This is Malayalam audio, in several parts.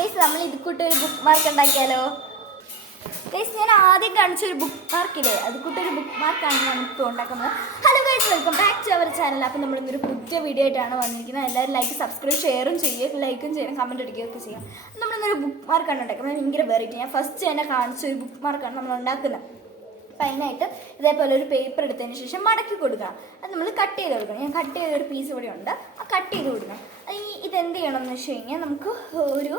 ഗൈസ് നമ്മൾ ഇത് കൂട്ടൊരു ബുക്ക് മാർക്ക് ഉണ്ടാക്കിയാലോ? ഗൈസ് ഞാൻ ആദ്യം കാണിച്ചൊരു ബുക്ക് മാർക്കില്ലേ, അത് കൂട്ടൊരു ബുക്ക് മാർക്കാണ് നമുക്ക് ഉണ്ടാക്കുന്നത്. Hello guys, welcome back to our channel. അപ്പോൾ നമ്മളിന്നൊരു പുതിയ വീഡിയോ ആയിട്ടാണ് വന്നിരിക്കുന്നത്. എല്ലാവരും ലൈക്ക്, സബ്സ്ക്രൈബ്, ഷെയറും ചെയ്യുക, ലൈക്കും ചെയ്യണം, കമൻറ്റ് അടിക്കുകയൊക്കെ ചെയ്യാം. നമ്മളിന്നൊരു ബുക്ക് മാർക്കാണ് ഉണ്ടാക്കുന്നത്. ഭയങ്കര വെറൈറ്റി. ഞാൻ ഫസ്റ്റ് തന്നെ കാണിച്ച ഒരു ബുക്ക് മാർക്കാണ് നമ്മൾ ഉണ്ടാക്കുന്നത്. അപ്പം അതിനായിട്ട് ഇതേപോലെ ഒരു പേപ്പർ എടുത്തതിന് ശേഷം മടക്കി കൊടുക്കണം. അത് നമ്മൾ കട്ട് ചെയ്ത് കൊടുക്കണം. ഞാൻ കട്ട് ചെയ്തൊരു പീസ് ഇവിടെ ഉണ്ട്, ആ കട്ട് ചെയ്ത് കൊടുക്കണം. ഇതെന്ത് ചെയ്യണമെന്ന് വെച്ച് കഴിഞ്ഞാൽ നമുക്ക് ഒരു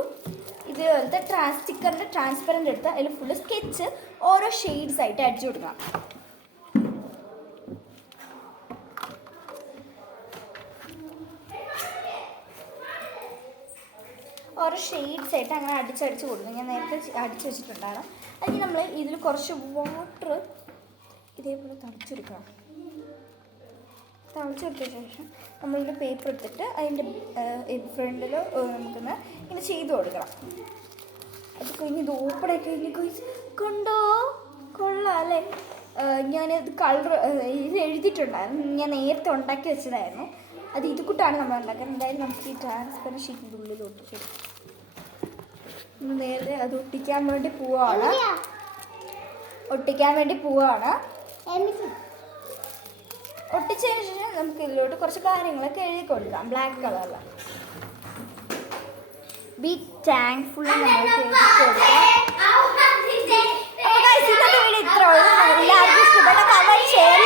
ഇതേപോലത്തെ സ്റ്റിക്കറിൻ്റെ ട്രാൻസ്പെറൻ്റ് എടുത്ത് അതിൽ ഫുള്ള് സ്കെച്ച് ഓരോ ഷെയ്ഡ്സ് ആയിട്ട് അടിച്ചു കൊടുക്കണം. ഓരോ ഷെയ്ഡ്സ് ആയിട്ട് അങ്ങനെ അടിച്ചടിച്ച് കൊടുക്കണം. ഞാൻ നേരത്തെ അടിച്ചു വെച്ചിട്ടുണ്ടാണ്. അല്ലെങ്കിൽ നമ്മൾ ഇതിൽ കുറച്ച് വാട്ടർ ഇതേപോലെ തളിച്ചെടുക്കണം. തളിച്ചെടുത്ത ശേഷം നമ്മളിതിൽ പേപ്പർ എടുത്തിട്ട് അതിൻ്റെ ഫ്രണ്ടിൽ നമുക്കൊന്ന് ഇങ്ങനെ ചെയ്ത് കൊടുക്കണം. അത് കഴിഞ്ഞ് ഇത് ഓപ്പണായി കഴിഞ്ഞ് കണ്ടോ, കൊള്ളാം അല്ലേ? ഞാനത് കളർ ഇത് എഴുതിയിട്ടുണ്ടായിരുന്നു. ഞാൻ നേരത്തെ ഉണ്ടാക്കി വെച്ചതായിരുന്നു. അത് ഇത് കൂട്ടാണ് നമ്മൾ ഉണ്ടാക്കുന്നത്. എന്തായാലും നമുക്ക് ഈ ട്രാൻസ്പെറൻറ്റ് ഷീറ്റിൻ്റെ ഉള്ളിൽ ഒട്ടിച്ചെടുക്കാം. നേരെ അത് ഒട്ടിക്കാൻ വേണ്ടി പോവാണ്. ഒട്ടിച്ചതിന് ശേഷം നമുക്ക് ഇതിലോട്ട് കുറച്ച് കാര്യങ്ങളൊക്കെ എഴുതി കൊടുക്കാം. ബ്ലാക്ക് കളറിൽ ബി താങ്ക്ഫുൾ നമുക്ക് എഴുതി കൊടുക്കാം. അപ്പോൾ ഇന്നത്തെ വീഡിയോ ഇത്രയുള്ളൂ. എല്ലാവർക്കും ഇഷ്ടപ്പെട്ട കമൻറ്റ്, ഷെയർ,